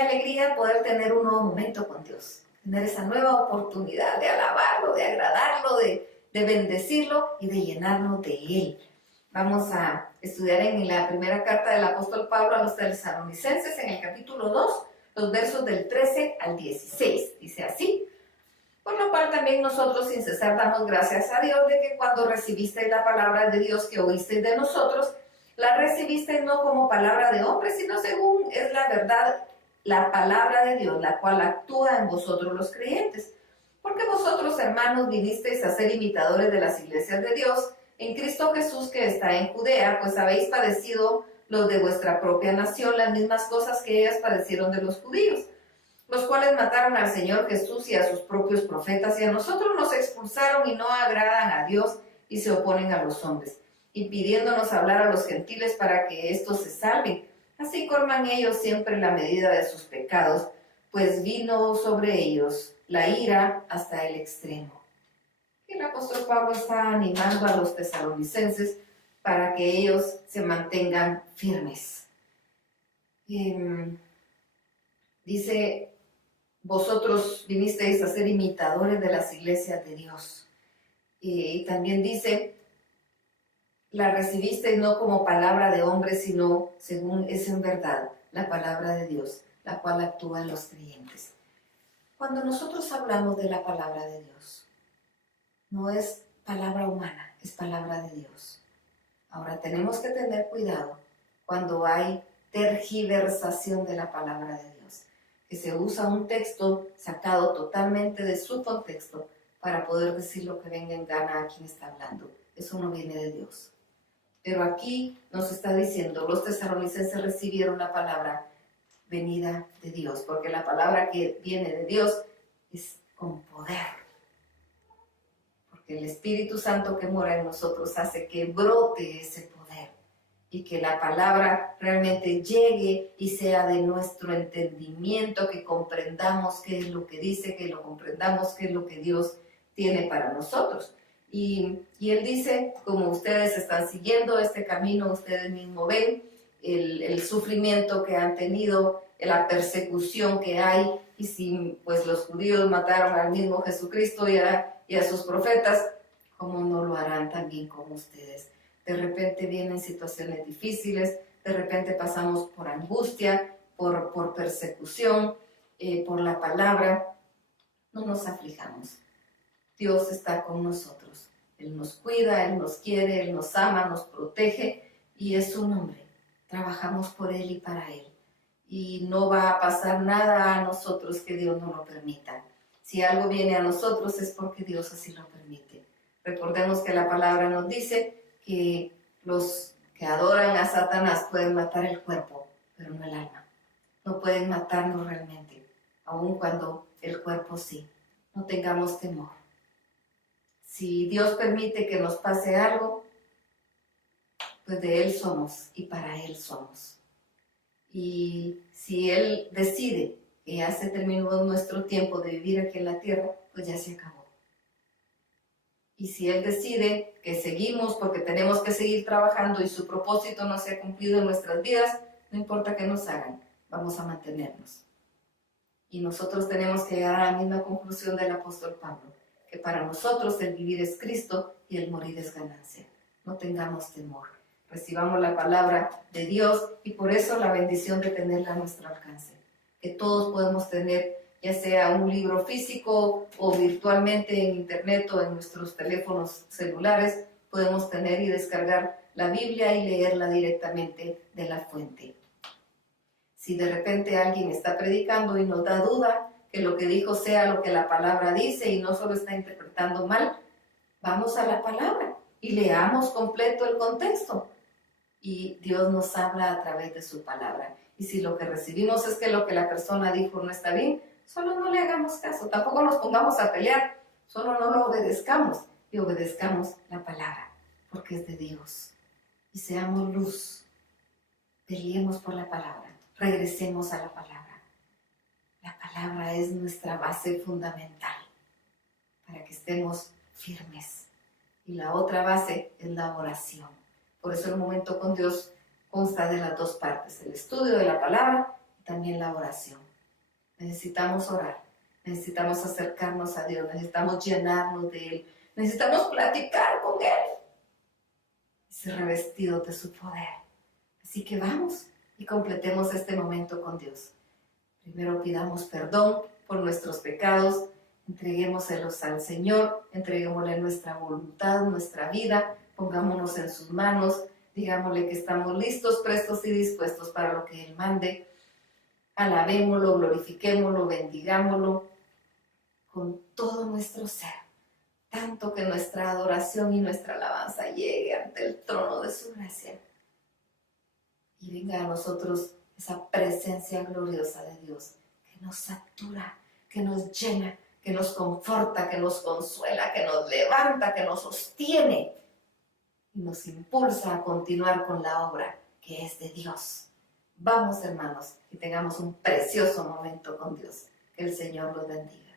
alegría poder tener un nuevo momento con Dios, tener esa nueva oportunidad de alabarlo, de agradarlo, de bendecirlo y de llenarnos de Él. Vamos a estudiar en la primera carta del apóstol Pablo a los tesalonicenses, en el capítulo 2, los versos del 13 al 16. Dice así: por lo cual también nosotros sin cesar damos gracias a Dios de que cuando recibisteis la palabra de Dios que oísteis de nosotros, la recibisteis no como palabra de hombre, sino según es la verdad, la palabra de Dios, la cual actúa en vosotros los creyentes. Porque vosotros, hermanos, vinisteis a ser imitadores de las iglesias de Dios en Cristo Jesús que está en Judea, pues habéis padecido los de vuestra propia nación las mismas cosas que ellas padecieron de los judíos, los cuales mataron al Señor Jesús y a sus propios profetas, y a nosotros nos expulsaron y no agradan a Dios y se oponen a los hombres, impidiéndonos hablar a los gentiles para que éstos se salven. Así colman ellos siempre la medida de sus pecados, pues vino sobre ellos la ira hasta el extremo. El apóstol Pablo está animando a los tesalonicenses para que ellos se mantengan firmes. Dice: vosotros vinisteis a ser imitadores de las iglesias de Dios. Y también dice: la recibisteis no como palabra de hombre, sino según es en verdad la palabra de Dios, la cual actúa en los creyentes. Cuando nosotros hablamos de la palabra de Dios, no es palabra humana, es palabra de Dios. Ahora tenemos que tener cuidado cuando hay tergiversación de la palabra de Dios, que se usa un texto sacado totalmente de su contexto para poder decir lo que venga en gana a quien está hablando. Eso no viene de Dios. Pero aquí nos está diciendo, los tesalonicenses recibieron la palabra venida de Dios, porque la palabra que viene de Dios es con poder. Porque el Espíritu Santo que mora en nosotros hace que brote ese poder y que la palabra realmente llegue y sea de nuestro entendimiento, que comprendamos qué es lo que dice, que lo comprendamos qué es lo que Dios tiene para nosotros. Y Él dice, como ustedes están siguiendo este camino, ustedes mismos ven el sufrimiento que han tenido, la persecución que hay, y si pues los judíos mataron al mismo Jesucristo y a sus profetas, ¿cómo no lo harán también con ustedes? De repente vienen situaciones difíciles, de repente pasamos por angustia, por persecución, por la palabra. No nos aflijamos. Dios está con nosotros. Él nos cuida, Él nos quiere, Él nos ama, nos protege, y es su nombre. Trabajamos por Él y para Él. Y no va a pasar nada a nosotros que Dios no lo permita. Si algo viene a nosotros es porque Dios así lo permite. Recordemos que la palabra nos dice que los que adoran a Satanás pueden matar el cuerpo, pero no el alma. No pueden matarnos realmente, aun cuando el cuerpo sí. No tengamos temor. Si Dios permite que nos pase algo, pues de Él somos y para Él somos. Y si Él decide que ya se terminó nuestro tiempo de vivir aquí en la tierra, pues ya se acabó. Y si Él decide que seguimos porque tenemos que seguir trabajando y su propósito no se ha cumplido en nuestras vidas, no importa qué nos hagan, vamos a mantenernos. Y nosotros tenemos que llegar a la misma conclusión del apóstol Pablo, que para nosotros el vivir es Cristo y el morir es ganancia. No tengamos temor. Recibamos la palabra de Dios y por eso la bendición de tenerla a nuestro alcance. Que todos podemos tener, ya sea un libro físico o virtualmente en internet o en nuestros teléfonos celulares, podemos tener y descargar la Biblia y leerla directamente de la fuente. Si de repente alguien está predicando y nos da duda que lo que dijo sea lo que la palabra dice y no solo está interpretando mal, vamos a la palabra y leamos completo el contexto. Y Dios nos habla a través de su palabra. Y si lo que recibimos es que lo que la persona dijo no está bien, solo no le hagamos caso. Tampoco nos pongamos a pelear, solo no lo obedezcamos y obedezcamos la palabra, porque es de Dios. Y seamos luz, peleemos por la palabra, regresemos a la palabra. La palabra es nuestra base fundamental para que estemos firmes. Y la otra base es la oración. Por eso el momento con Dios consta de las dos partes, el estudio de la palabra y también la oración. Necesitamos orar, necesitamos acercarnos a Dios, necesitamos llenarnos de Él, necesitamos platicar con Él y ser revestidos de su poder. Así que vamos y completemos este momento con Dios. Primero pidamos perdón por nuestros pecados, entreguémoselos al Señor, entreguémosle nuestra voluntad, nuestra vida, pongámonos en sus manos, digámosle que estamos listos, prestos y dispuestos para lo que Él mande. Alabémoslo, glorifiquémoslo, bendigámoslo con todo nuestro ser, tanto que nuestra adoración y nuestra alabanza llegue ante el trono de su gracia y venga a nosotros esa presencia gloriosa de Dios que nos satura, que nos llena, que nos conforta, que nos consuela, que nos levanta, que nos sostiene y nos impulsa a continuar con la obra que es de Dios. Vamos, hermanos, y tengamos un precioso momento con Dios. Que el Señor los bendiga.